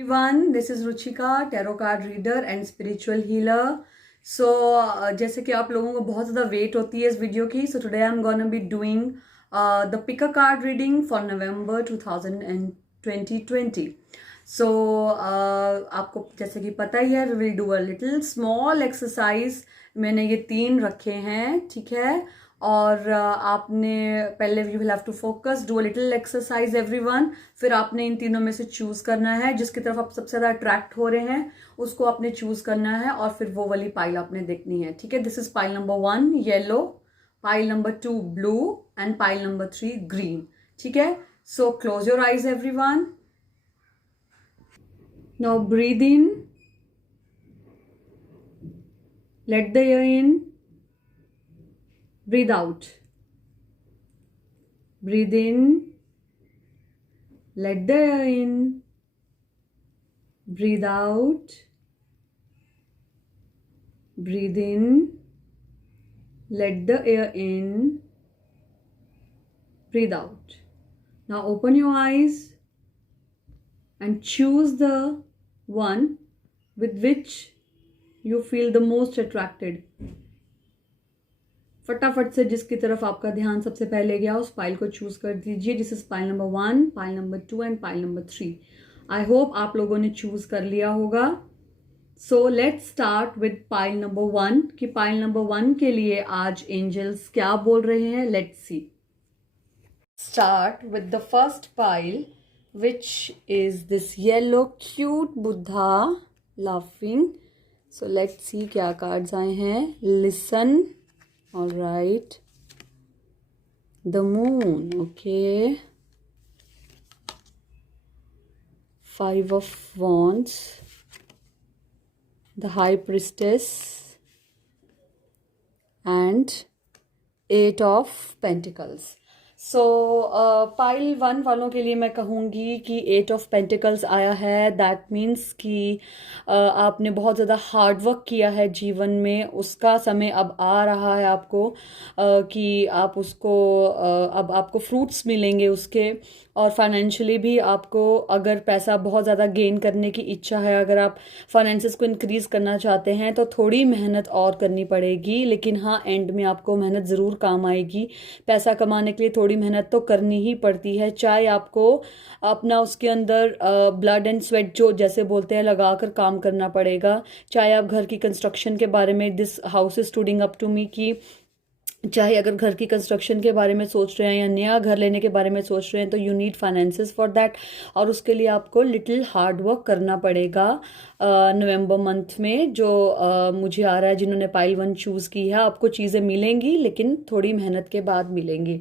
Everyone, this is Ruchika, tarot card reader and spiritual healer. So जैसे कि आप लोगों को बहुत ज़्यादा वेट होती है इस वीडियो की, so today I'm gonna be doing the pick a card reading for November 2020. So आपको जैसे कि पता ही है, we will do a little small exercise. मैंने ये 3 रखे हैं, ठीक है। और आपने पहले you will have to focus, do a little exercise everyone. फिर आपने इन तीनों में से चूज करना है जिसकी तरफ आप सबसे ज्यादा अट्रैक्ट हो रहे हैं, उसको आपने चूज करना है और फिर वो वाली पाइल आपने देखनी है, ठीक है। This is pile number 1 yellow, pile number 2 blue and pile number 3 green, ठीक है। So close your eyes everyone. Now breathe in, let the air in, breathe out, breathe in, let the air in, breathe out, breathe in, let the air in, breathe out. Now open your eyes and choose the one with which you feel the most attracted. फटाफट से जिसकी तरफ आपका ध्यान सबसे पहले गया उस पाइल को चूज कर दीजिए। This is pile number 1, pile number 2 and pile number 3। I hope आप लोगों ने चूज कर लिया होगा। So let's start with pile number 1 कि पाइल नंबर 1 के लिए आज एंजल्स क्या बोल रहे हैं। Let's see. Start with the first pile which is this yellow cute Buddha laughing. So let's सी क्या कार्ड्स आए हैं। Listen, all right, the moon, okay, 5 of wands, the high priestess and 8 of pentacles. So pile 1 वालों के लिए मैं कहूँगी कि 8 of pentacles आया है। दैट मीन्स कि आपने बहुत ज़्यादा हार्ड वर्क किया है जीवन में, उसका समय अब आ रहा है आपको कि आप उसको अब आपको फ्रूट्स मिलेंगे उसके। और फाइनेंशियली भी आपको अगर पैसा बहुत ज़्यादा गेन करने की इच्छा है, अगर आप फाइनेंसेस को इंक्रीज़ करना चाहते हैं तो थोड़ी मेहनत और करनी पड़ेगी, लेकिन हाँ एंड में आपको मेहनत ज़रूर काम आएगी। पैसा कमाने के लिए थोड़ी मेहनत तो करनी ही पड़ती है, चाहे आपको अपना उसके अंदर ब्लड एंड स्वेट जो जैसे बोलते हैं लगा कर काम करना पड़ेगा। चाहे आप घर की कंस्ट्रक्शन के बारे में, this house is suiting up to me, की चाहे अगर घर की कंस्ट्रक्शन के बारे में सोच रहे हैं या नया घर लेने के बारे में सोच रहे हैं तो you need finances for that, और उसके लिए आपको लिटिल हार्ड वर्क करना पड़ेगा नवंबर मंथ में। जो मुझे आ रहा है, जिन्होंने पाइल 1 चूज़ की है, आपको चीज़ें मिलेंगी लेकिन थोड़ी मेहनत के बाद मिलेंगी।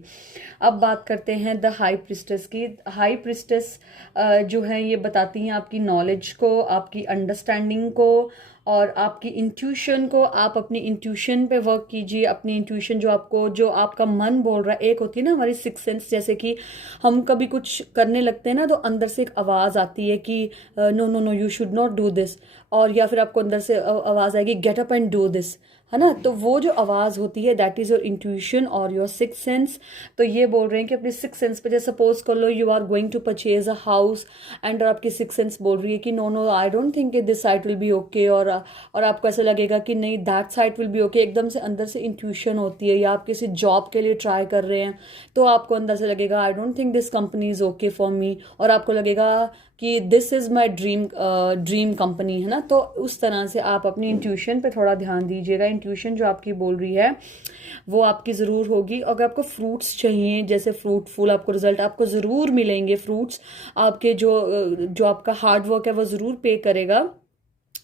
अब बात करते हैं द हाई प्रिस्टेस की। हाई प्रिस्टेस जो है ये बताती हैं आपकी नॉलेज को, आपकी अंडरस्टैंडिंग को और आपकी इंट्यूशन को। आप अपनी इंट्यूशन पे वर्क कीजिए। अपनी इंट्यूशन जो आपका मन बोल रहा है, एक होती है ना हमारी सिक्स सेंस, जैसे कि हम कभी कुछ करने लगते हैं ना तो अंदर से एक आवाज़ आती है कि no no no you should not do this, और या फिर आपको अंदर से आवाज़ आएगी get up and do this, है ना। तो वो जो आवाज़ होती है दैट इज़ योर इंट्यूशन और योर सिक्स सेंस। तो ये बोल रहे हैं कि अपनी सिक्स सेंस पे, जैसे सपोज कर लो you are going to purchase a house and आपकी सिक्स सेंस बोल रही है कि no no I don't think this site will be okay, और आपको ऐसा लगेगा कि नहीं that site will be okay. एकदम से अंदर से इंट्यूशन होती है। या आप किसी जॉब के लिए ट्राई कर रहे हैं तो आपको अंदर से लगेगा आई don't think this company is okay for me, और आपको लगेगा कि this is my dream company, है ना। तो उस तरह से आप अपनी इंट्यूशन पे थोड़ा ध्यान दीजिएगा। इंट्यूशन जो आपकी बोल रही है वो आपकी ज़रूर होगी। अगर आपको फ्रूट्स चाहिए, जैसे फ्रूटफुल आपको रिजल्ट आपको ज़रूर मिलेंगे। फ्रूट्स आपके जो आपका हार्ड वर्क है वो ज़रूर पे करेगा,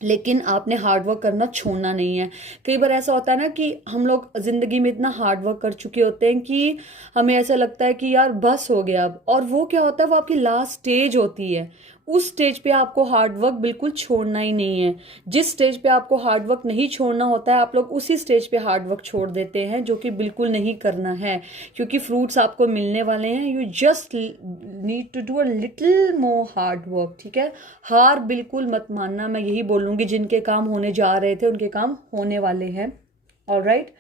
लेकिन आपने हार्ड वर्क करना छोड़ना नहीं है। कई बार ऐसा होता है ना कि हम लोग ज़िंदगी में इतना हार्ड वर्क कर चुके होते हैं कि हमें ऐसा लगता है कि यार बस हो गया अब, और वो क्या होता है, वो आपकी लास्ट स्टेज होती है। उस स्टेज पे आपको हार्ड वर्क बिल्कुल छोड़ना ही नहीं है। जिस स्टेज पे आपको हार्ड वर्क नहीं छोड़ना होता है, आप लोग उसी स्टेज पे हार्ड वर्क छोड़ देते हैं, जो कि बिल्कुल नहीं करना है, क्योंकि फ्रूट्स आपको मिलने वाले हैं। You just need to do a little more hard work, ठीक है। हार बिल्कुल मत मानना, मैं यही बोलूँगी। जिनके काम होने जा रहे थे उनके काम होने वाले हैं। ऑलराइट।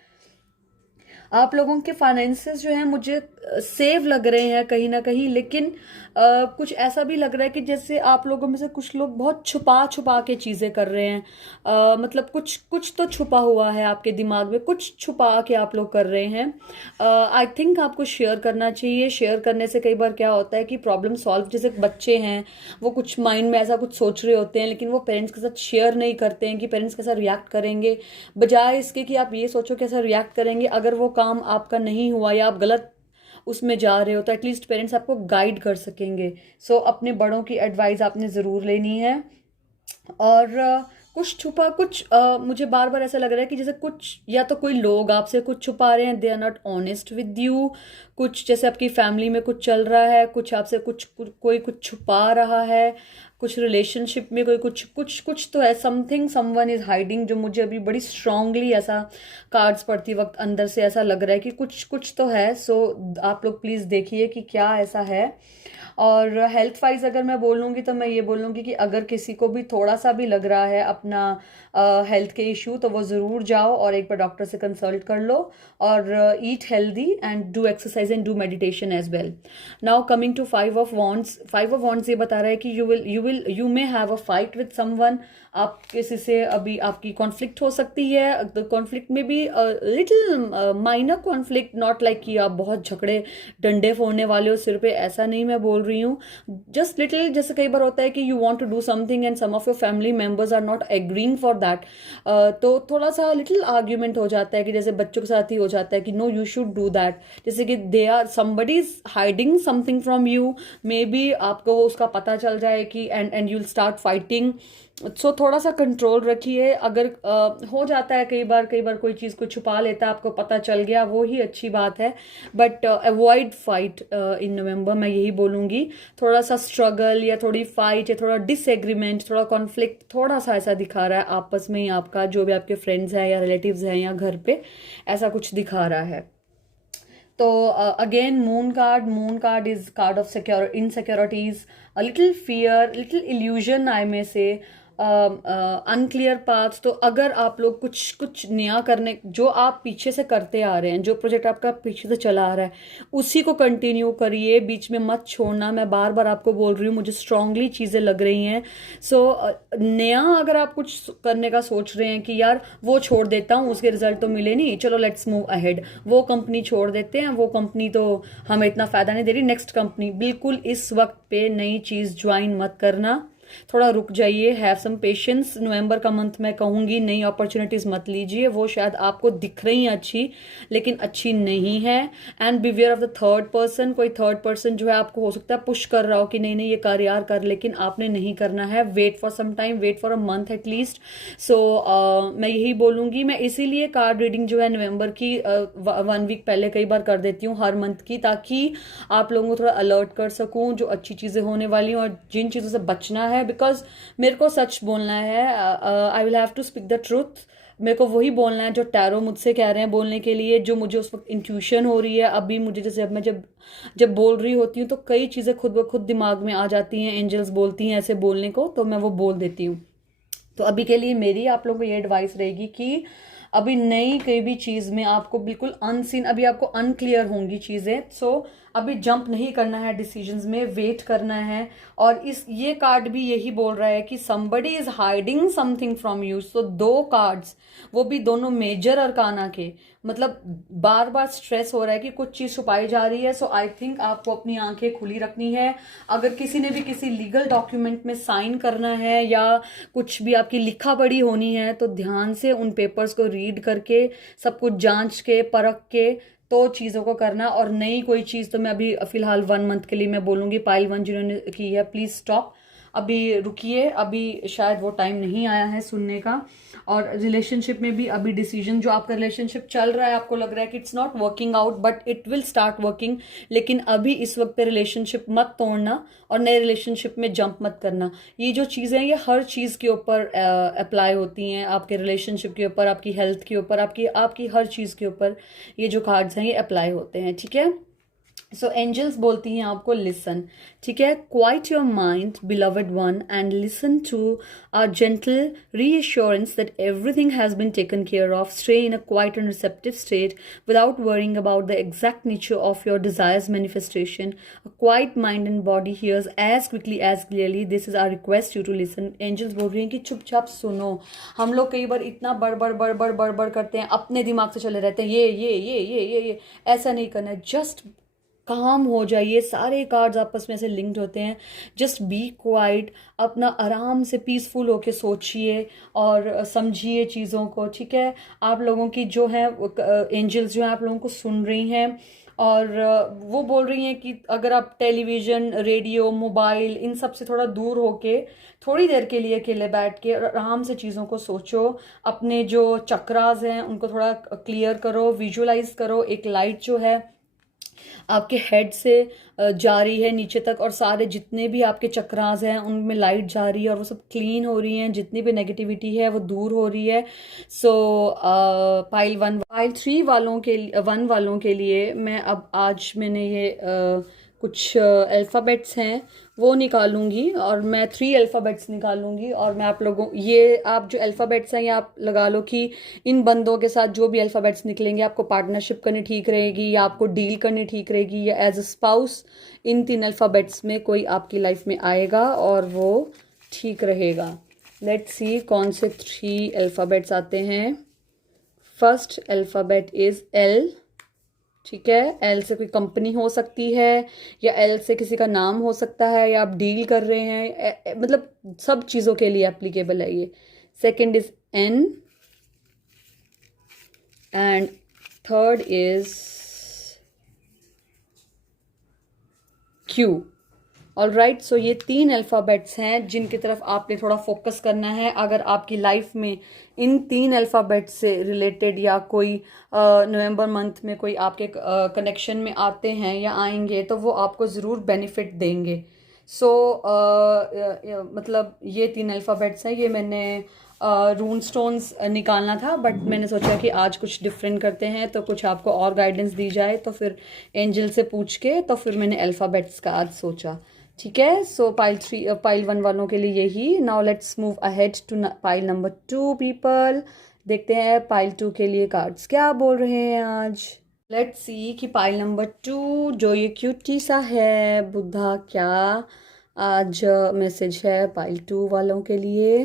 आप लोगों के फाइनेंसेस जो हैं, मुझे सेव लग रहे हैं कहीं ना कहीं, लेकिन कुछ ऐसा भी लग रहा है कि जैसे आप लोगों में से कुछ लोग बहुत छुपा छुपा के चीजें कर रहे हैं। मतलब कुछ कुछ तो छुपा हुआ है आपके दिमाग में, कुछ छुपा के आप लोग कर रहे हैं। आई थिंक आपको शेयर करना चाहिए। शेयर करने से कई बार क्या होता है कि प्रॉब्लम सॉल्व, जैसे बच्चे हैं वो कुछ माइंड में ऐसा कुछ सोच रहे होते हैं, लेकिन वो पेरेंट्स के साथ शेयर नहीं करते हैं कि पेरेंट्स कैसा रिएक्ट करेंगे। बजाय इसके कि आप ये सोचो कैसा रिएक्ट करेंगे, अगर वो काम आपका नहीं हुआ या आप गलत उसमें जा रहे हो तो एटलीस्ट पेरेंट्स आपको गाइड कर सकेंगे। सो अपने बड़ों की एडवाइस आपने ज़रूर लेनी है। और कुछ छुपा कुछ मुझे बार बार ऐसा लग रहा है कि जैसे कुछ या तो कोई लोग आपसे कुछ छुपा रहे हैं, they are not honest with you. कुछ जैसे आपकी फैमिली में कुछ चल रहा है, कुछ आपसे कोई कुछ छुपा रहा है, कुछ रिलेशनशिप में कोई कुछ कुछ कुछ तो है, समथिंग समवन इज हाइडिंग, जो मुझे अभी बड़ी स्ट्रांगली ऐसा कार्ड्स पढ़ती वक्त अंदर से ऐसा लग रहा है कि कुछ कुछ तो है। सो आप लोग प्लीज देखिए कि क्या ऐसा है। और हेल्थ वाइज अगर मैं बोलूँगी तो मैं ये बोलूँगी कि अगर किसी को भी थोड़ा सा भी लग रहा है अपना हेल्थ के इशू, तो वो ज़रूर जाओ और एक बार डॉक्टर से कंसल्ट कर लो। और eat healthy and do exercise and do meditation as well. Now coming to five of wands. Five of wands ये बता रहा है कि you may have a fight with someone. आप किसी से अभी आपकी कॉन्फ्लिक्ट हो सकती है। कॉन्फ्लिक्ट में भी little minor conflict, not like कि आप बहुत झगड़े डंडे फोड़ने वाले हो सिर पे, ऐसा नहीं मैं बोल रही हूँ। जस्ट लिटिल, जैसे कई बार होता है कि you want to do something and some of your family members are not agreeing for that. तो थोड़ा सा लिटिल आर्ग्यूमेंट हो जाता है कि जैसे बच्चों के साथ ही हो जाता है कि no you should do that, जैसे कि they are somebody is hiding something from you. Maybe आपको उसका पता चल जाए कि and you will start fighting. So थोड़ा सा कंट्रोल रखिए। अगर हो जाता है कई बार कोई चीज़ को छुपा लेता है, आपको पता चल गया, वो ही अच्छी बात है। बट अवॉइड फाइट इन नवंबर, मैं यही बोलूँगी। थोड़ा सा स्ट्रगल या थोड़ी फाइट या थोड़ा डिसएग्रीमेंट, थोड़ा कॉन्फ्लिक्ट थोड़ा सा ऐसा दिखा रहा है आपस में ही, आपका जो भी आपके फ्रेंड्स हैं या रिलेटिव्स हैं या घर पे, ऐसा कुछ दिखा रहा है। तो again moon card is called of secure insecurities, a little fear, little illusion I may say, unclear path. तो अगर आप लोग कुछ कुछ नया करने, जो आप पीछे से करते आ रहे हैं, जो प्रोजेक्ट आपका पीछे से चला आ रहा है, उसी को कंटिन्यू करिए, बीच में मत छोड़ना। मैं बार बार आपको बोल रही हूँ, मुझे स्ट्रांगली चीज़ें लग रही हैं। सो नया अगर आप कुछ करने का सोच रहे हैं कि यार वो छोड़ देता हूँ, उसके रिजल्ट तो मिले नहीं, चलो लेट्स मूव अहेड, वो कंपनी छोड़ देते हैं, वो कंपनी तो हमें इतना फायदा नहीं दे रही, नेक्स्ट कंपनी, बिल्कुल इस वक्त पे नई चीज़ ज्वाइन मत करना। थोड़ा रुक जाइए, हैव सम पेशेंस। नवंबर का मंथ मैं कहूंगी नई अपॉर्चुनिटीज मत लीजिए, वो शायद आपको दिख रही हैं अच्छी, लेकिन अच्छी नहीं है। And beware of the third person. कोई थर्ड पर्सन जो है आपको हो सकता है पुश कर रहा हो कि नहीं नहीं ये कर यार कर, लेकिन आपने नहीं करना है। Wait for some time, wait for a month at least. So मैं यही बोलूंगी। मैं इसीलिए कार्ड रीडिंग जो है नवंबर की 1 वीक पहले कई बार कर देती हूँ हर मंथ की, ताकि आप लोगों को थोड़ा अलर्ट कर सकूं जो अच्छी चीजें होने वाली हैं और जिन चीजों से बचना है। बिकॉज मेरे को सच बोलना है, I will have to speak the truth. मेरे को वही बोलना है जो टैरो मुझसे कह रहे हैं बोलने के लिए, जो मुझे उस वक्त इंट्यूशन हो रही है। अभी मुझे जैसे अब मैं जब बोल रही होती हूँ तो कई चीज़ें खुद ब खुद दिमाग में आ जाती हैं, एंजल्स बोलती हैं ऐसे बोलने को, तो मैं वो बोल देती हूँ। तो अभी के लिए मेरी आप लोगों को ये एडवाइस रहेगी कि अभी नई कोई भी चीज़ में आपको बिल्कुल अनसीन, अभी आपको अनक्लियर होंगी चीज़ें। सो अभी जंप नहीं करना है डिसीजंस में, वेट करना है। और ये कार्ड भी यही बोल रहा है कि somebody is hiding something from you. So 2 cards, वो भी दोनों मेजर अरकाना के, मतलब बार बार स्ट्रेस हो रहा है कि कुछ चीज छुपाई जा रही है। सो आई थिंक आपको अपनी आंखें खुली रखनी है। अगर किसी ने भी किसी लीगल डॉक्यूमेंट में साइन करना है या कुछ भी आपकी लिखा पढ़ी होनी है, तो ध्यान से उन पेपर्स को रीड करके, सब कुछ जांच के परख के तो चीज़ों को करना। और नई कोई चीज़ तो मैं अभी फिलहाल 1 मंथ के लिए मैं बोलूँगी, पाइल 1 जिन्होंने की है प्लीज़ स्टॉप, अभी रुकिए, अभी शायद वो टाइम नहीं आया है सुनने का। और रिलेशनशिप में भी अभी डिसीजन, जो आपका रिलेशनशिप चल रहा है, आपको लग रहा है कि it's not working out but it will start working, लेकिन अभी इस वक्त पे रिलेशनशिप मत तोड़ना और नए रिलेशनशिप में जंप मत करना। ये जो चीज़ें हैं ये हर चीज़ के ऊपर अप्लाई होती हैं, आपके रिलेशनशिप के ऊपर, आपकी हेल्थ के ऊपर, आपकी हर चीज़ के ऊपर ये जो कार्ड्स हैं ये अप्लाई होते हैं, ठीक है। सो एंजल्स बोलती हैं आपको लिसन, ठीक है, quiet your mind beloved one and listen to a gentle reassurance that everything has been taken care of, stay in a quiet and receptive state without worrying about the exact nature of your desires manifestation. A quiet mind and body hears as quickly as clearly. This is our request you to listen. Angels बोल रही हैं कि चुपचाप सुनो. हम लोग कई बार इतना बड़ करते हैं, अपने दिमाग से चले रहते हैं, ये ऐसा नहीं करना है. जस्ट काम हो जाइए. सारे कार्ड्स आपस में से लिंक्ड होते हैं. जस्ट बी क्वाइट, अपना आराम से पीसफुल होके सोचिए और समझिए चीज़ों को, ठीक है. आप लोगों की जो है एंजल्स जो है आप लोगों को सुन रही हैं और वो बोल रही हैं कि अगर आप टेलीविज़न, रेडियो, मोबाइल इन सब से थोड़ा दूर होके थोड़ी देर के लिए अकेले बैठ के आराम से चीज़ों को सोचो. अपने जो चक्रास हैं उनको थोड़ा क्लियर करो, विजुअलाइज करो. एक लाइट जो है आपके हेड से जा रही है नीचे तक और सारे जितने भी आपके चक्रास हैं उनमें लाइट जा रही है और वो सब क्लीन हो रही हैं. जितनी भी नेगेटिविटी है वो दूर हो रही है. सो पाइल 3 वालों के लिए मैं अब आज मैंने ये कुछ अल्फ़ाबेट्स हैं वो निकालूंगी और मैं 3 अल्फ़ाबेट्स निकालूंगी और मैं आप लोगों ये आप जो अल्फ़ाबेट्स हैं ये आप लगा लो कि इन बंदों के साथ जो भी अल्फ़ाबेट्स निकलेंगे आपको पार्टनरशिप करनी ठीक रहेगी या आपको डील करनी ठीक रहेगी या as a spouse in 3 alphabets में कोई आपकी लाइफ में आएगा और वो ठीक रहेगा. लेट्स सी कौन से 3 अल्फ़ाबेट्स आते हैं. फर्स्ट अल्फ़ाबेट इज़ एल, ठीक है. एल से कोई कंपनी हो सकती है या एल से किसी का नाम हो सकता है या आप डील कर रहे हैं, मतलब सब चीज़ों के लिए एप्लीकेबल है ये. Second is N and third is Q. All right. So ये 3 अल्फ़ाबेट्स हैं जिनकी तरफ आपने थोड़ा फोकस करना है. अगर आपकी लाइफ में इन 3 अल्फ़ाबेट्स से रिलेटेड या कोई नवंबर मंथ में कोई आपके कनेक्शन में आते हैं या आएंगे तो वो आपको ज़रूर बेनिफिट देंगे. सो मतलब ये 3 अल्फ़ाबेट्स हैं. ये मैंने रून स्टोन्स निकालना था बट मैंने सोचा कि आज कुछ डिफरेंट करते हैं तो कुछ आपको और गाइडेंस दी जाए तो फिर एंजल से पूछ के तो फिर मैंने अल्फ़ाबेट्स का आज सोचा, ठीक है. सो पाइल 1 वालों के लिए यही. Now let's move ahead to pile number 2 people. देखते हैं पाइल 2 के लिए कार्ड्स क्या बोल रहे हैं आज. लेट्स सी कि पाइल नंबर 2 जो ये क्यूटी सा है बुद्धा क्या आज मैसेज है पाइल 2 वालों के लिए.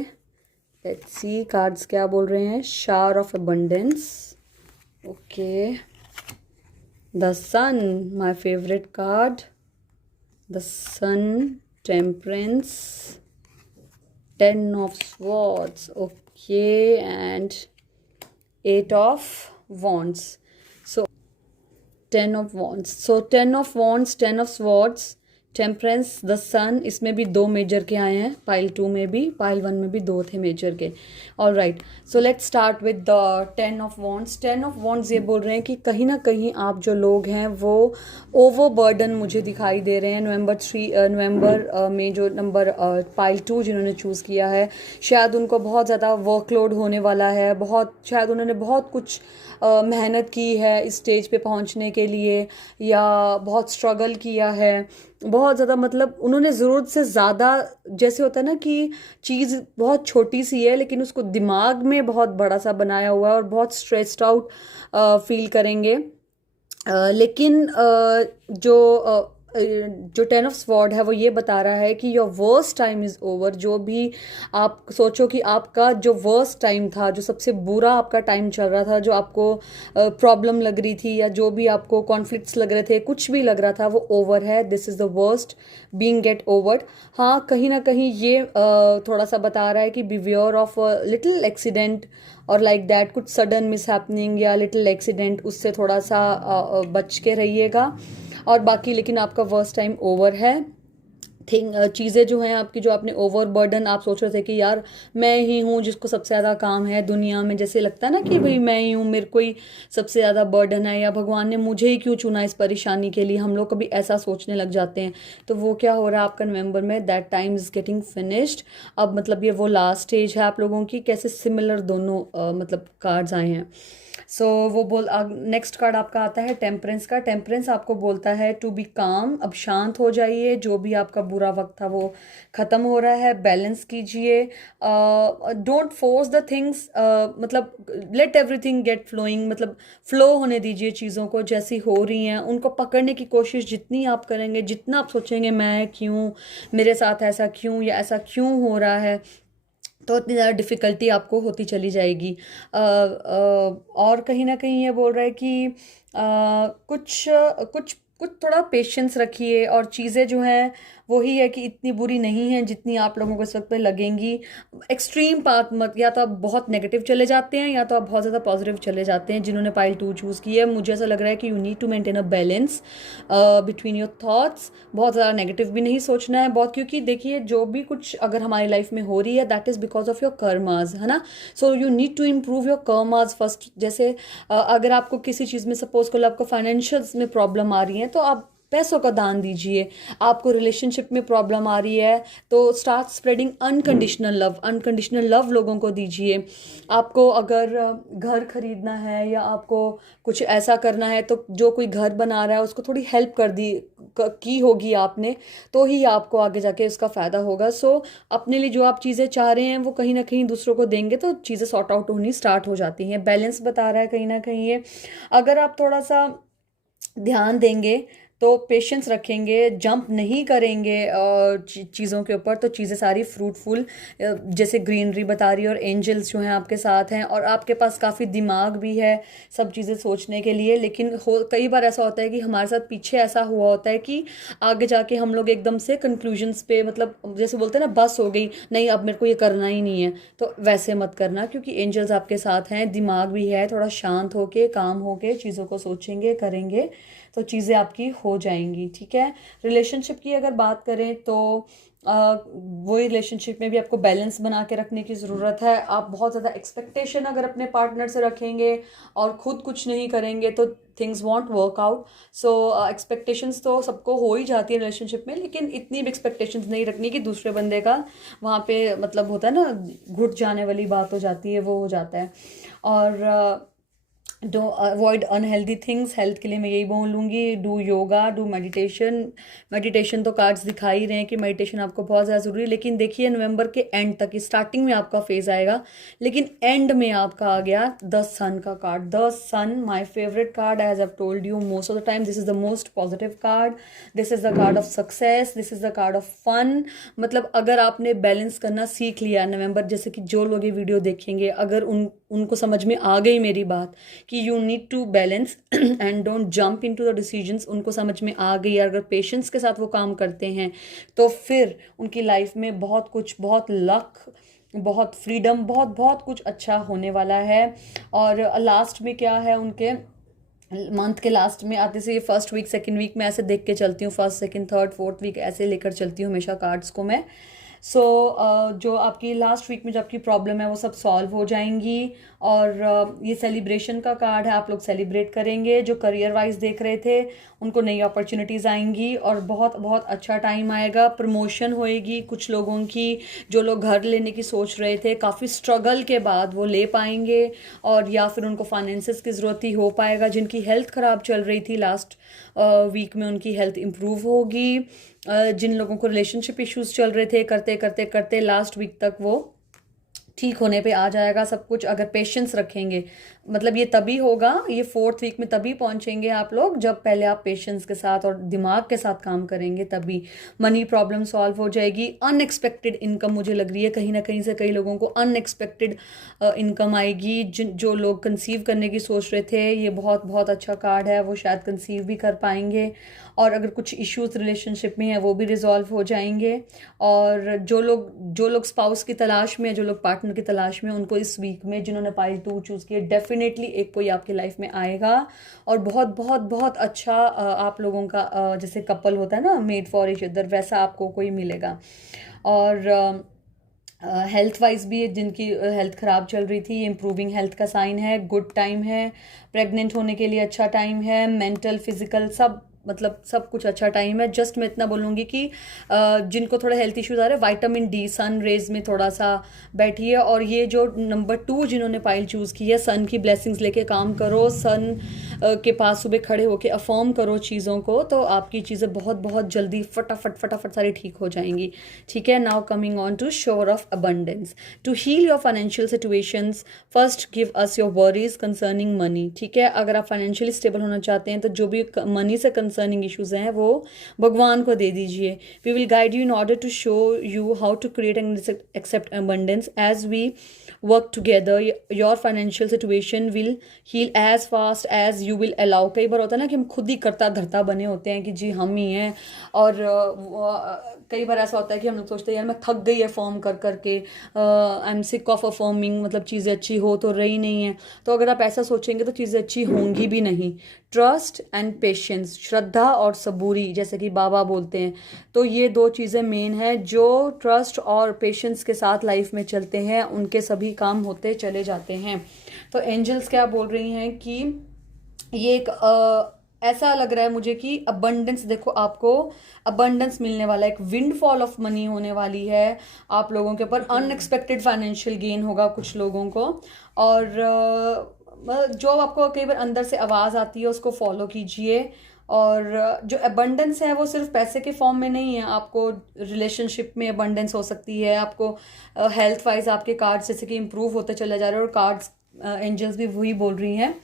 लेट्स सी कार्ड्स क्या बोल रहे हैं. Shower of abundance, okay. The sun, my favourite card. The Sun, Temperance, 10 of Swords, okay, and 8 of Wands. So 10 of Wands. So 10 of Wands, 10 of Swords, temperance, the sun. इसमें भी 2 major के आए हैं. Pile 2 में भी, pile 1 में भी 2 थे मेजर के. All right. So let's start with the 10 of wands. 10 of wands ये बोल रहे हैं कि कहीं ना कहीं आप जो लोग हैं वो ओवर बर्डन मुझे दिखाई दे रहे हैं. नवंबर में जो नंबर पाइल 2 जिन्होंने चूज़ किया है शायद उनको बहुत ज़्यादा वर्कलोड होने वाला है. बहुत शायद उन्होंने बहुत कुछ मेहनत की है इस स्टेज पे पहुंचने के लिए या बहुत स्ट्रगल किया है बहुत ज़्यादा. मतलब उन्होंने ज़रूरत से ज़्यादा, जैसे होता है ना कि चीज़ बहुत छोटी सी है लेकिन उसको दिमाग में बहुत बड़ा सा बनाया हुआ है और बहुत स्ट्रेस्ड आउट फील करेंगे. लेकिन जो 10 ऑफ स्वॉर्ड है वो ये बता रहा है कि your worst time is over. जो भी आप सोचो कि आपका जो वर्स्ट टाइम था, जो सबसे बुरा आपका टाइम चल रहा था, जो आपको प्रॉब्लम लग रही थी या जो भी आपको कॉन्फ्लिक्ट्स लग रहे थे, कुछ भी लग रहा था, वो ओवर है. This is the worst being get overed. हाँ, कहीं ना कहीं ये थोड़ा सा बता रहा है कि बिवेयर ऑफ लिटिल एक्सीडेंट और लाइक दैट, कुछ सडन मिस हैपनिंग या लिटिल एक्सीडेंट, उससे थोड़ा सा बच के रहिएगा. और बाकी लेकिन आपका वर्स्ट टाइम ओवर है. चीज़ें जो हैं आपकी, जो आपने ओवर बर्डन आप सोच रहे थे कि यार मैं ही हूँ जिसको सबसे ज़्यादा काम है दुनिया में, जैसे लगता है ना कि भाई मैं ही हूँ, मेरे को ही सबसे ज़्यादा बर्डन है या भगवान ने मुझे ही क्यों चुना इस परेशानी के लिए. हम लोग कभी ऐसा सोचने लग जाते हैं. तो वो क्या हो रहा है आपका नवंबर में, that time is getting finished. अब मतलब ये वो लास्ट स्टेज है आप लोगों की. कैसे सिमिलर दोनों मतलब कार्ड्स आए हैं. सो वो बोल नेक्स्ट कार्ड आपका आता है टेम्परेंस का। टेम्परेंस आपको बोलता है टू बी काम, अब शांत हो जाइए, जो भी आपका बुरा वक्त था वो ख़त्म हो रहा है, बैलेंस कीजिए, डोंट फोर्स द थिंग्स, मतलब लेट एवरीथिंग गेट फ्लोइंग, मतलब फ्लो होने दीजिए चीज़ों को जैसी हो रही हैं, उनको पकड़ने की कोशिश जितनी आप करेंगे, जितना आप सोचेंगे मैं क्यों, मेरे साथ ऐसा क्यों या ऐसा क्यों हो रहा है, तो इतनी ज़्यादा डिफ़िकल्टी आपको होती चली जाएगी। और कहीं ना कहीं ये बोल रहा है कि कुछ कुछ कुछ थोड़ा पेशेंस रखिए, और चीज़ें जो हैं वही है कि इतनी बुरी नहीं है जितनी आप लोगों को इस वक्त पे लगेंगी। एक्सट्रीम पाथ मत, या तो आप बहुत नेगेटिव चले जाते हैं या तो आप बहुत ज़्यादा पॉजिटिव चले जाते हैं। जिन्होंने पाइल 2 चूज़ की है, मुझे ऐसा लग रहा है कि you need to maintain a balance between your thoughts. बहुत ज़्यादा नेगेटिव भी नहीं सोचना है बहुत, क्योंकि देखिए जो भी कुछ अगर हमारी लाइफ में हो रही है that is because of your karmas, है ना। So you need to improve your karmas first. जैसे अगर आपको किसी चीज़ में सपोज कर लो आपको फाइनेंशियल्स में प्रॉब्लम आ रही है तो आप पैसों का दान दीजिए। आपको रिलेशनशिप में प्रॉब्लम आ रही है तो start spreading unconditional love, unconditional love लोगों को दीजिए। आपको अगर घर खरीदना है या आपको कुछ ऐसा करना है तो जो कोई घर बना रहा है उसको थोड़ी हेल्प कर दी की होगी आपने, तो ही आपको आगे जाके उसका फ़ायदा होगा। सो अपने लिए जो आप चीज़ें चाह रहे हैं वो कहीं ना कहीं दूसरों को देंगे तो चीज़ें सॉर्ट आउट होनी स्टार्ट हो जाती हैं। बैलेंस बता रहा है कहीं ना कहीं ये। अगर आप थोड़ा सा ध्यान देंगे तो पेशेंस रखेंगे, जंप नहीं करेंगे चीज़ों के ऊपर, तो चीज़ें सारी फ्रूटफुल जैसे ग्रीनरी बता रही है, और एंजल्स जो हैं आपके साथ हैं, और आपके पास काफ़ी दिमाग भी है सब चीज़ें सोचने के लिए। लेकिन कई बार ऐसा होता है कि हमारे साथ पीछे ऐसा हुआ होता है कि आगे जाके हम लोग एकदम से कंक्लूजन्स पे, मतलब जैसे बोलते हैं ना बस हो गई, नहीं अब मेरे को ये करना ही नहीं है, तो वैसे मत करना, क्योंकि एंजल्स आपके साथ हैं, दिमाग भी है, थोड़ा शांत होके काम होके चीज़ों को सोचेंगे करेंगे तो चीज़ें आपकी हो जाएंगी, ठीक है। रिलेशनशिप की अगर बात करें तो वही रिलेशनशिप में भी आपको बैलेंस बना के रखने की ज़रूरत है। आप बहुत ज़्यादा एक्सपेक्टेशन अगर अपने पार्टनर से रखेंगे और ख़ुद कुछ नहीं करेंगे तो थिंग्स वॉन्ट वर्क आउट। सो एक्सपेक्टेशंस तो सबको हो ही जाती है रिलेशनशिप में, लेकिन इतनी भी एक्सपेक्टेशंस नहीं रखनी कि दूसरे बंदे का वहाँ पे मतलब होता है ना घुट जाने वाली बात हो जाती है, वो हो जाता है। और do avoid unhealthy things, health के लिए मैं यही बोलूँगी, do yoga, do meditation. Meditation तो कार्ड्स दिखा ही रहे हैं कि मेडिटेशन आपको बहुत ज़्यादा ज़रूरी है, लेकिन देखिए नवंबर के एंड तक, स्टार्टिंग में आपका फेज़ आएगा लेकिन एंड में आपका आ गया द सन का card. The sun my favourite card, as I told you most of the time, this is the most positive card, this is the card of success, this is the card of fun. मतलब अगर आपने balance करना सीख लिया नवंबर, जैसे कि जो लोग ये वीडियो देखेंगे अगर उनको समझ में आ गई मेरी बात कि you need to balance and don't jump into the decisions, उनको समझ में आ गई, अगर पेशेंस के साथ वो काम करते हैं तो फिर उनकी लाइफ में बहुत कुछ, बहुत लक, बहुत फ्रीडम, बहुत बहुत कुछ अच्छा होने वाला है। और लास्ट में क्या है, उनके मंथ के लास्ट में आते से ये फर्स्ट वीक सेकंड वीक में ऐसे देख के चलती हूँ, first second third fourth week ऐसे लेकर चलती हूँ हमेशा कार्ड्स को मैं। सो जो आपकी लास्ट वीक में जो आपकी प्रॉब्लम है वो सब सॉल्व हो जाएंगी। और ये सेलिब्रेशन का कार्ड है, आप लोग सेलिब्रेट करेंगे। जो करियर वाइज देख रहे थे उनको नई अपॉर्चुनिटीज़ आएंगी और बहुत बहुत अच्छा टाइम आएगा। प्रमोशन होएगी कुछ लोगों की, जो लोग घर लेने की सोच रहे थे काफ़ी स्ट्रगल के बाद वो ले पाएंगे, और या फिर उनको फाइनेंसेस की ज़रूरत ही हो पाएगा। जिनकी हेल्थ ख़राब चल रही थी लास्ट वीक में उनकी हेल्थ इम्प्रूव होगी। जिन लोगों को रिलेशनशिप इश्यूज चल रहे थे करते करते करते लास्ट वीक तक वो ठीक होने पे आ जाएगा सब कुछ, अगर पेशेंस रखेंगे। मतलब ये तभी होगा, ये फोर्थ वीक में तभी पहुंचेंगे आप लोग जब पहले आप पेशेंस के साथ और दिमाग के साथ काम करेंगे, तभी मनी प्रॉब्लम सॉल्व हो जाएगी। अनएक्सपेक्टेड इनकम मुझे लग रही है कहीं ना कहीं से कई लोगों को अनएक्सपेक्टेड इनकम आएगी। जो लोग कंसीव करने की सोच रहे थे, ये बहुत बहुत अच्छा कार्ड है, वो शायद कंसीव भी कर पाएंगे। और अगर कुछ इश्यूज रिलेशनशिप में है वो भी रिजॉल्व हो जाएंगे। और जो लोग स्पाउस की तलाश में, जो लोग पार्टनर की तलाश में, उनको इस वीक में जिन्होंने पाइल 2 चूज़ किया डेफिनेटली एक कोई आपकी लाइफ में आएगा। और बहुत बहुत बहुत अच्छा आप लोगों का जैसे कपल होता है ना मेड फॉर ईच अदर, वैसा आपको कोई मिलेगा। और हेल्थ वाइज भी जिनकी हेल्थ ख़राब चल रही थी, इम्प्रूविंग हेल्थ का साइन है, गुड टाइम है, प्रेग्नेंट होने के लिए अच्छा टाइम है, मेंटल फिजिकल सब मतलब सब कुछ अच्छा टाइम है। जस्ट मैं इतना बोलूँगी कि जिनको थोड़ा हेल्थ इश्यूज आ रहे हैं, विटामिन डी सन रेज में थोड़ा सा बैठिए। और ये जो नंबर 2 जिन्होंने पाइल चूज़ की है, सन की ब्लेसिंग्स लेके काम करो, सन के पास सुबह खड़े होके अफर्म करो चीज़ों को, तो आपकी चीज़ें बहुत बहुत जल्दी फटाफट फटाफट सारी ठीक हो जाएंगी। ठीक है, now coming on to shore of abundance. To heal your financial situations, first give us your worries concerning money. ठीक है, अगर आप फाइनेंशियली स्टेबल होना चाहते हैं तो जो भी मनी से कंसर्निंग इश्यूज हैं वो भगवान को दे दीजिए। We will guide you in order to show you how to create and accept abundance as we work together. Your financial situation will heal as fast as you will allow. कई बार होता है ना कि हम खुद ही करता धरता बने होते हैं कि जी हम ही हैं, और कई बार ऐसा होता है कि हम लोग सोचते हैं यार मैं थक गई है फॉर्म कर करके, आई एम सिक ऑफ अफॉर्मिंग, मतलब चीज़ें अच्छी हो तो रही नहीं है। तो अगर आप ऐसा सोचेंगे तो चीज़ें अच्छी होंगी भी नहीं। ट्रस्ट एंड पेशेंस, श्रद्धा और सबूरी, जैसे कि बाबा बोलते हैं, तो ये 2 चीज़ें मेन है। जो ट्रस्ट और पेशेंस के साथ लाइफ में चलते हैं उनके सभी काम होते चले जाते हैं। तो एंजल्स क्या बोल रही हैं कि ये एक ऐसा लग रहा है मुझे कि अबंडेंस, देखो आपको अबंडेंस मिलने वाला है, एक विंडफॉल ऑफ मनी होने वाली है आप लोगों के ऊपर। अनएक्सपेक्टेड फाइनेंशियल गेन होगा कुछ लोगों को। और जो आपको कई बार अंदर से आवाज़ आती है उसको फॉलो कीजिए। और जो अबंडेंस है वो सिर्फ पैसे के फॉर्म में नहीं है, आपको रिलेशनशिप में अबंडेंस हो सकती है, आपको हेल्थ वाइज आपके कार्ड्स जैसे कि इम्प्रूव होते चले जा रहे हैं, और कार्ड्स एंजल्स भी वही बोल रही हैं।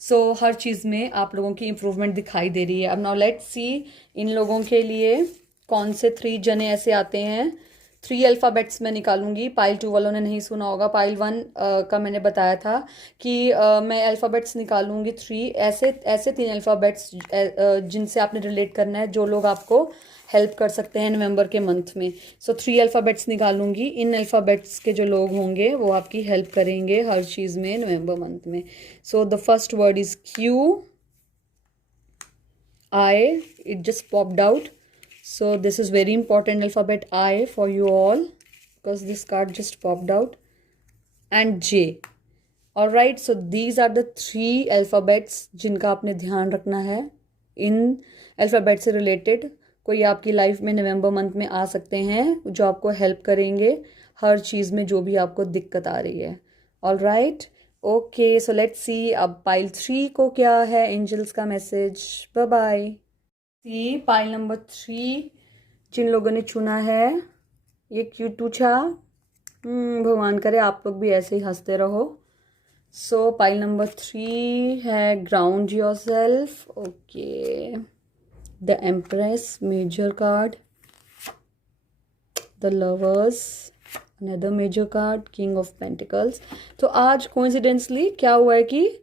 सो हर चीज़ में आप लोगों की इम्प्रूवमेंट दिखाई दे रही है। अब नाउ लेट्स सी इन लोगों के लिए कौन से 3 जने ऐसे आते हैं। 3 अल्फ़ाबेट्स मैं निकालूंगी। पाइल 2 वालों ने नहीं सुना होगा, पाइल 1 का मैंने बताया था कि मैं अल्फ़ाबेट्स निकालूंगी 3 ऐसे ऐसे 3 अल्फ़ाबेट्स जिनसे आपने रिलेट करना है, जो लोग आपको हेल्प कर सकते हैं नवंबर के मंथ में। सो 3 अल्फ़ाबेट्स निकालूंगी। इन अल्फ़ाबेट्स के जो लोग होंगे वो आपकी हेल्प करेंगे हर चीज़ में नवंबर मंथ में। So the first word is Q I, it just popped out. So this is very important alphabet I for you all because this card just popped out. And J. Alright, so these are the 3 alphabets जिनका आपने ध्यान रखना है। इन alphabet से related कोई आपकी life में नवंबर month में आ सकते हैं जो आपको हेल्प करेंगे हर चीज़ में जो भी आपको दिक्कत आ रही है। Alright, okay, so let's see अब पाइल 3 को क्या है एंजल्स का message. Bye bye. Pile number 3 जिन लोगों ने चुना है, ये क्यूट पूछा, भगवान करे आप लोग भी ऐसे ही हंसते रहो। सो पाइल नंबर 3 है ground yourself. Okay, the empress major card, the lovers another major card, king of pentacles. तो आज कोइंसिडेंसली क्या हुआ है कि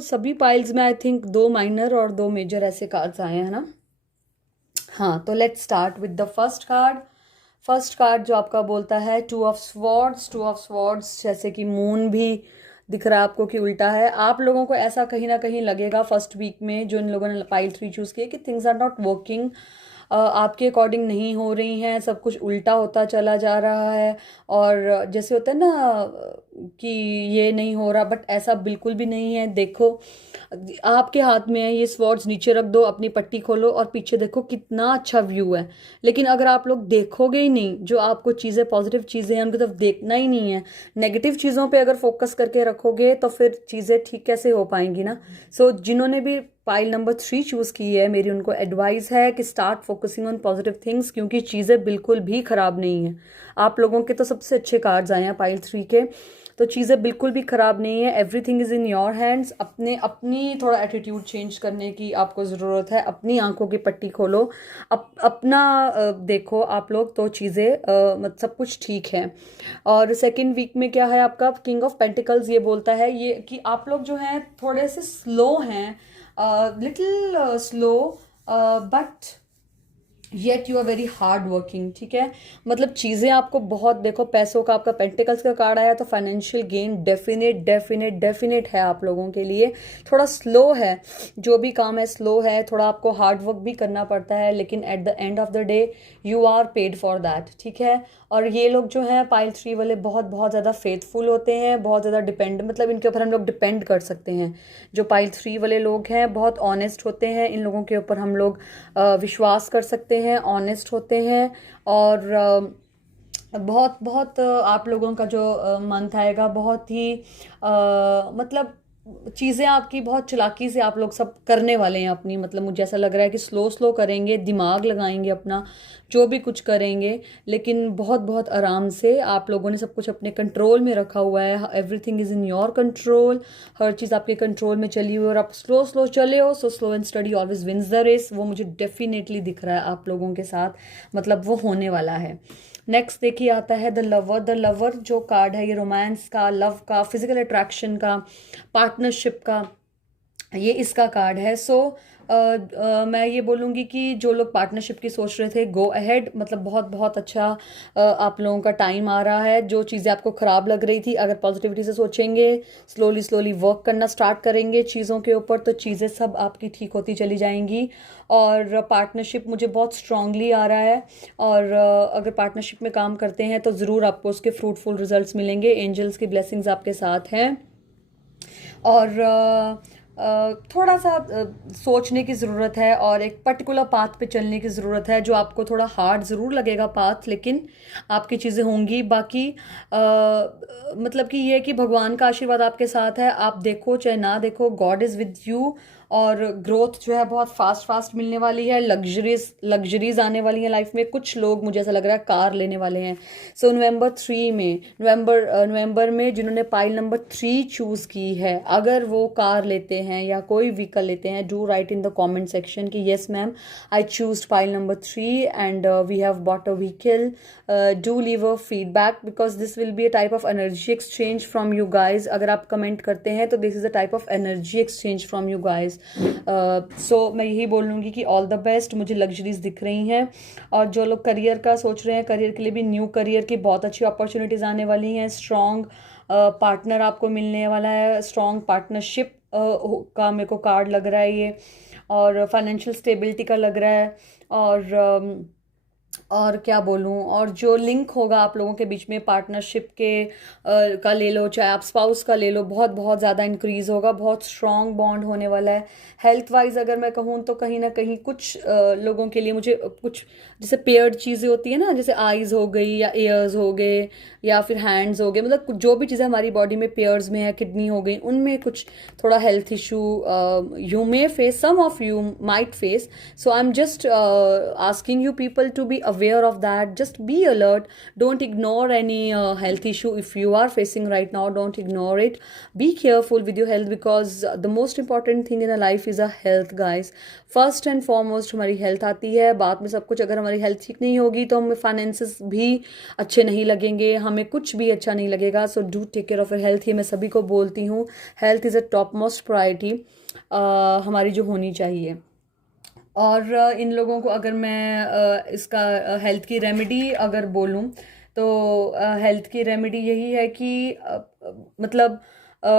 सभी पाइल्स में आई थिंक 2 माइनर और 2 मेजर ऐसे कार्ड्स आए हैं ना। हाँ, तो let's start with the first card. First card जो आपका बोलता है 2 ऑफ स्वॉर्ड्स। 2 ऑफ स्वॉर्ड्स जैसे कि मून भी दिख रहा है आपको कि उल्टा है। आप लोगों को ऐसा कहीं ना कहीं लगेगा फर्स्ट वीक में, जो इन लोगों ने पाइल 3 चूज़ किए, कि थिंग्स आर नॉट वर्किंग, आपके अकॉर्डिंग नहीं हो रही हैं, सब कुछ उल्टा होता चला जा रहा है। और जैसे होता है ना कि ये नहीं हो रहा, बट ऐसा बिल्कुल भी नहीं है। देखो आपके हाथ में है ये स्वॉर्ड्स, नीचे रख दो, अपनी पट्टी खोलो और पीछे देखो कितना अच्छा व्यू है। लेकिन अगर आप लोग देखोगे ही नहीं, जो आपको चीज़ें पॉजिटिव चीज़ें हैं उनकी तरफ देखना ही नहीं है, नेगेटिव चीज़ों पे अगर फोकस करके रखोगे तो फिर चीज़ें ठीक कैसे हो पाएंगी ना। सो जिन्होंने भी पाइल नंबर 3 चूज़ की है, मेरी उनको एडवाइस है कि start focusing on positive things, क्योंकि चीज़ें बिल्कुल भी ख़राब नहीं है। आप लोगों के तो सबसे अच्छे कार्ड्स आए हैं पाइल 3 के, तो चीज़ें बिल्कुल भी ख़राब नहीं है। Everything is in your hands. अपनी थोड़ा एटीट्यूड चेंज करने की आपको ज़रूरत है। अपनी आंखों की पट्टी खोलो, अपना देखो आप लोग, तो चीज़ें सब कुछ ठीक है। और सेकेंड वीक में क्या है आपका किंग ऑफ पेंटिकल्स, ये बोलता है ये कि आप लोग जो हैं थोड़े से स्लो हैं, little slow, but yet you are very hard working, ठीक है। मतलब चीज़ें आपको बहुत, देखो पैसों का आपका पेंटिकल्स का कार्ड आया तो financial gain definite definite definite है आप लोगों के लिए। थोड़ा स्लो है, जो भी काम है स्लो है, थोड़ा आपको हार्ड वर्क भी करना पड़ता है, लेकिन at the end of the day you are paid for that, ठीक है। और ये लोग जो हैं पाइल 3 वाले बहुत बहुत ज़्यादा फेथफुल होते हैं, बहुत ज़्यादा डिपेंड, मतलब इनके ऊपर हम लोग डिपेंड कर सकते हैं। जो पाइल 3 वाले लोग हैं बहुत ऑनेस्ट होते हैं, इन लोगों के ऊपर हम लोग विश्वास कर सकते हैं, ऑनेस्ट होते हैं। और बहुत बहुत आप लोगों का जो मंथ आएगा बहुत ही मतलब चीज़ें आपकी बहुत चालाकी से आप लोग सब करने वाले हैं अपनी, मतलब मुझे ऐसा लग रहा है कि स्लो स्लो करेंगे, दिमाग लगाएंगे अपना, जो भी कुछ करेंगे, लेकिन बहुत बहुत आराम से। आप लोगों ने सब कुछ अपने कंट्रोल में रखा हुआ है, everything is in your control, हर चीज़ आपके कंट्रोल में चली हुई है और आप स्लो स्लो चले हो। So slow and steady always wins the race, वो मुझे डेफिनेटली दिख रहा है आप लोगों के साथ, मतलब वो होने वाला है। नेक्स्ट देखिए आता है द लवर। द लवर जो कार्ड है ये रोमांस का, लव का, फिजिकल अट्रैक्शन का, पार्टनरशिप का, ये इसका कार्ड है। सो मैं ये बोलूँगी कि जो लोग पार्टनरशिप की सोच रहे थे, गो अहेड, मतलब बहुत बहुत अच्छा आप लोगों का टाइम आ रहा है। जो चीज़ें आपको ख़राब लग रही थी, अगर पॉजिटिविटी से सोचेंगे, स्लोली स्लोली वर्क करना स्टार्ट करेंगे चीज़ों के ऊपर, तो चीज़ें सब आपकी ठीक होती चली जाएंगी। और पार्टनरशिप मुझे बहुत स्ट्रांगली आ रहा है, और अगर पार्टनरशिप में काम करते हैं तो ज़रूर आपको उसके फ्रूटफुल रिजल्ट्स मिलेंगे। एंजल्स की ब्लेसिंग्स आपके साथ हैं। और थोड़ा सा सोचने की ज़रूरत है और एक पर्टिकुलर पाथ पे चलने की ज़रूरत है, जो आपको थोड़ा हार्ड ज़रूर लगेगा पाथ, लेकिन आपकी चीज़ें होंगी। बाकी मतलब कि ये है कि भगवान का आशीर्वाद आपके साथ है, आप देखो चाहे ना देखो, गॉड इज़ विद यू। और ग्रोथ जो है बहुत फास्ट फास्ट मिलने वाली है, लग्जरीज आने वाली हैं लाइफ में। कुछ लोग मुझे ऐसा लग रहा है कार लेने वाले हैं। सो नवंबर में जिन्होंने पाइल नंबर 3 चूज़ की है, अगर वो कार लेते हैं या कोई व्हीकल लेते हैं, do write in the comment section कि yes ma'am I choose pile number 3 and we have bought a vehicle. Do leave a feedback because this will be a type of energy exchange from you guys. अगर आप comment करते हैं तो this is a type of energy exchange from you guys. So मैं यही बोलूँगी कि all the best, मुझे लग्जरीज दिख रही हैं। और जो लोग करियर का सोच रहे हैं, करियर के लिए भी न्यू करियर की बहुत अच्छी अपॉर्चुनिटीज़ आने वाली हैं। स्ट्रॉन्ग पार्टनर आपको मिलने वाला है, स्ट्रॉन्ग पार्टनरशिप का मेरे को कार्ड लग रहा है ये, और फाइनेंशियल स्टेबिलिटी का लग रहा है। और क्या बोलूँ, और जो लिंक होगा आप लोगों के बीच में पार्टनरशिप के का ले लो, चाहे आप स्पाउस का ले लो, बहुत बहुत ज़्यादा इंक्रीज होगा, बहुत स्ट्रॉन्ग बॉन्ड होने वाला है। हेल्थ वाइज अगर मैं कहूँ तो कहीं ना कहीं कुछ लोगों के लिए मुझे कुछ जैसे पेयर्ड चीज़ें होती है ना, जैसे आईज हो गई या ईयर्स हो गए या फिर हैंड्स हो गए, मतलब जो भी चीज़ें हमारी बॉडी में पेयर्स में है, किडनी हो गई, उनमें कुछ थोड़ा health issue you may face, some of you might face. So I'm just asking you people to be aware of that. Just be alert. Don't ignore any health issue if you are facing right now. Don't ignore it. Be careful with your health because the most important thing in a life is a health, guys. First and foremost हमारी health आती है, बाद में सब कुछ। अगर हमारी health ठीक नहीं होगी तो हमें फाइनेंसेस भी अच्छे नहीं लगेंगे, हमें कुछ भी अच्छा नहीं लगेगा। So do take care of your health, ये मैं सभी को बोलती हूँ। Health is a top most priority हमारी जो होनी चाहिए। और इन लोगों को अगर मैं इसका हेल्थ की रेमेडी अगर बोलूँ तो हेल्थ की रेमेडी यही है कि मतलब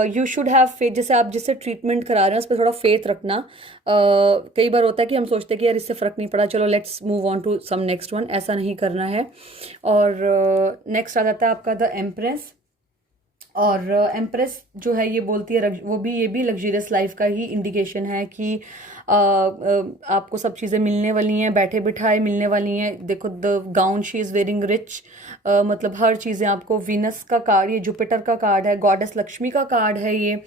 यू शुड हैव फेथ। जैसे आप जिससे ट्रीटमेंट करा रहे हैं उस पर थोड़ा फेथ रखना। कई बार होता है कि हम सोचते हैं कि यार इससे फ़र्क नहीं पड़ा, चलो let's move on to some next one, ऐसा नहीं करना है। और नेक्स्ट आ जाता है आपका द एम्प्रेस। और एम्प्रेस जो है ये बोलती है, वो भी ये भी लग्जरियस लाइफ का ही इंडिकेशन है कि आपको सब चीज़ें मिलने वाली हैं, बैठे बिठाए मिलने वाली हैं। देखो the gown she is wearing rich, मतलब हर चीज़ें आपको। वीनस का कार्ड, ये जुपिटर का कार्ड है, गॉडेस लक्ष्मी का कार्ड है ये।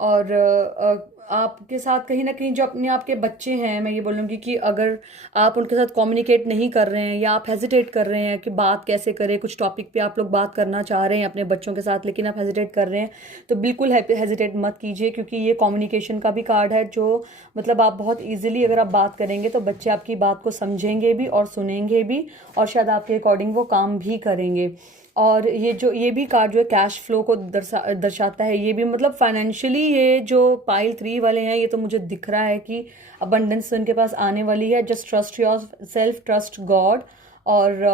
और आपके साथ कहीं ना कहीं जो अपने आपके बच्चे हैं, मैं ये बोलूँगी कि अगर आप उनके साथ कम्युनिकेट नहीं कर रहे हैं या आप हेजिटेट कर रहे हैं कि बात कैसे करें, कुछ टॉपिक पे आप लोग बात करना चाह रहे हैं अपने बच्चों के साथ लेकिन आप हेजिटेट कर रहे हैं, तो बिल्कुल हेजिटेट मत कीजिए, क्योंकि ये कम्युनिकेशन का भी कार्ड है। जो मतलब आप बहुत ईजिली अगर आप बात करेंगे तो बच्चे आपकी बात को समझेंगे भी और सुनेंगे भी, और शायद आपके अकॉर्डिंग वो काम भी करेंगे। और ये भी कार्ड जो है कैश फ्लो को दर्शाता है। ये भी मतलब फाइनेंशियली ये जो पाइल 3 वाले हैं ये तो मुझे दिख रहा है कि अबंडेंस उनके पास आने वाली है। Just trust your self, trust God, और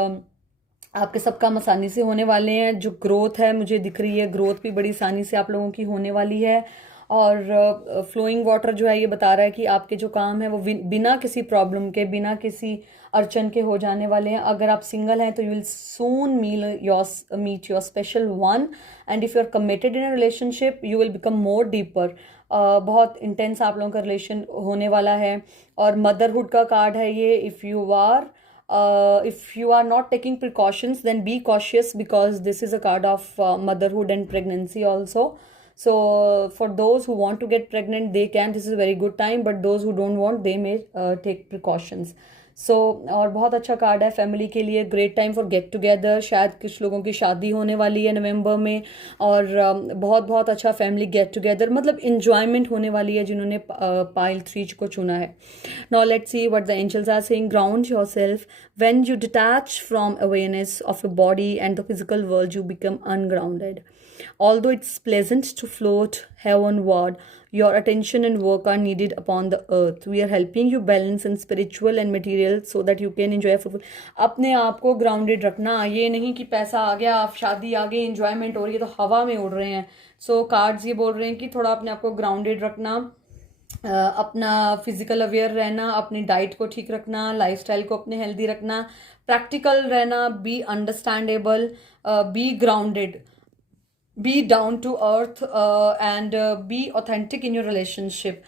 आपके सब काम आसानी से होने वाले हैं। जो ग्रोथ है मुझे दिख रही है, ग्रोथ भी बड़ी आसानी से आप लोगों की होने वाली है। और फ्लोइंग वाटर जो है ये बता रहा है कि आपके जो काम है वो बिना किसी प्रॉब्लम के, बिना किसी अड़चन के हो जाने वाले हैं। अगर आप सिंगल हैं तो you will soon meet your special one, and if you are committed in a relationship you will become more deeper. बहुत इंटेंस आप लोगों का रिलेशन होने वाला है। और मदरहुड का कार्ड है ये। If you are not taking precautions, then be cautious, because this is a card of motherhood and pregnancy also. So for those who want to get pregnant, they can. This is a very good time. But those who don't want, they may take precautions. सो और बहुत अच्छा card है family के लिए। Great time for get together. शायद कुछ लोगों की शादी होने वाली है नवंबर में, और बहुत बहुत अच्छा फैमिली गेट टुगेदर, मतलब इंजॉयमेंट होने वाली है जिन्होंने पाइल 3 को चुना है। Now let's see what the angels are saying. Ground yourself. When you detach from awareness of your body and the physical world, you become ungrounded. Although it's pleasant to float heavenward, your attention and work are needed upon the earth. We are helping you balance in spiritual and material so that you can enjoy fulfill. अपने आप को grounded रखना, ये नहीं कि पैसा आ गया, आप शादी आ गई, इंजॉयमेंट हो रही है तो हवा में उड़ रहे हैं। सो कार्ड्स ये बोल रहे हैं कि थोड़ा अपने आप को ग्राउंडेड रखना, अपना फिजिकल अवेयर रहना, अपनी डाइट को ठीक रखना, लाइफस्टाइल को अपने हेल्दी रखना, प्रैक्टिकल रहना, be understandable, be grounded, be down to earth, and be authentic in your relationship.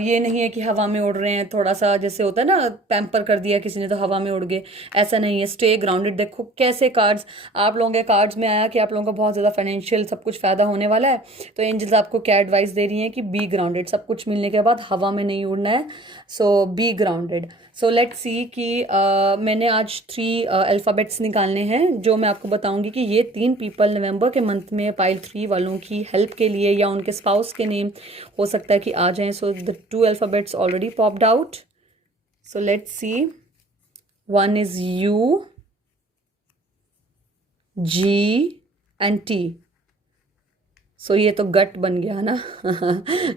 ये नहीं है कि हवा में उड़ रहे हैं, थोड़ा सा जैसे होता है ना, पैम्पर कर दिया किसी ने तो हवा में उड़ गए, ऐसा नहीं है। Stay grounded. देखो कैसे कार्ड्स आप लोगों के कार्ड्स में आया कि आप लोगों का बहुत ज़्यादा फाइनेंशियल सब कुछ फ़ायदा होने वाला है। तो एंजल्स आपको क्या एडवाइस दे रही हैं कि बी ग्राउंडेड। सब कुछ मिलने के बाद हवा में नहीं उड़ना है। So be grounded. So let's see कि मैंने आज 3 अल्फ़ाबेट्स निकालने हैं, जो मैं आपको बताऊंगी कि ये 3 पीपल नवंबर के मंथ में पाइल 3 वालों की हेल्प के लिए या उनके स्पाउस के नेम हो सकता है कि आ जाएं। So the 2 alphabets already popped out. So let's see. One is U, G and T. So ये तो गट बन गया ना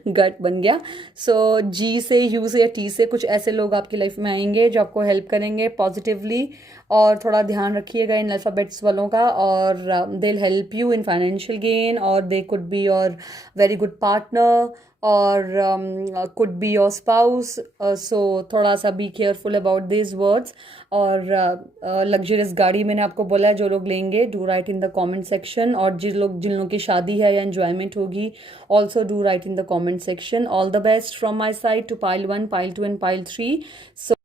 गट बन गया। सो जी से, यू से या टी से कुछ ऐसे लोग आपकी लाइफ में आएंगे जो आपको हेल्प करेंगे पॉजिटिवली। और थोड़ा ध्यान रखिएगा इन अल्फ़ाबेट्स वालों का। और they will help you in financial gain, और they could be your very good partner, और could be your spouse. So थोड़ा सा be careful about this words. और लग्जरियस गाड़ी मैंने आपको बोला है, जो लोग लेंगे do write in the comment section. और जिन लोगों की शादी है या एंजॉयमेंट होगी, also do write in the comment section. All the best from my side to pile 1, pile 2 and pile 3। So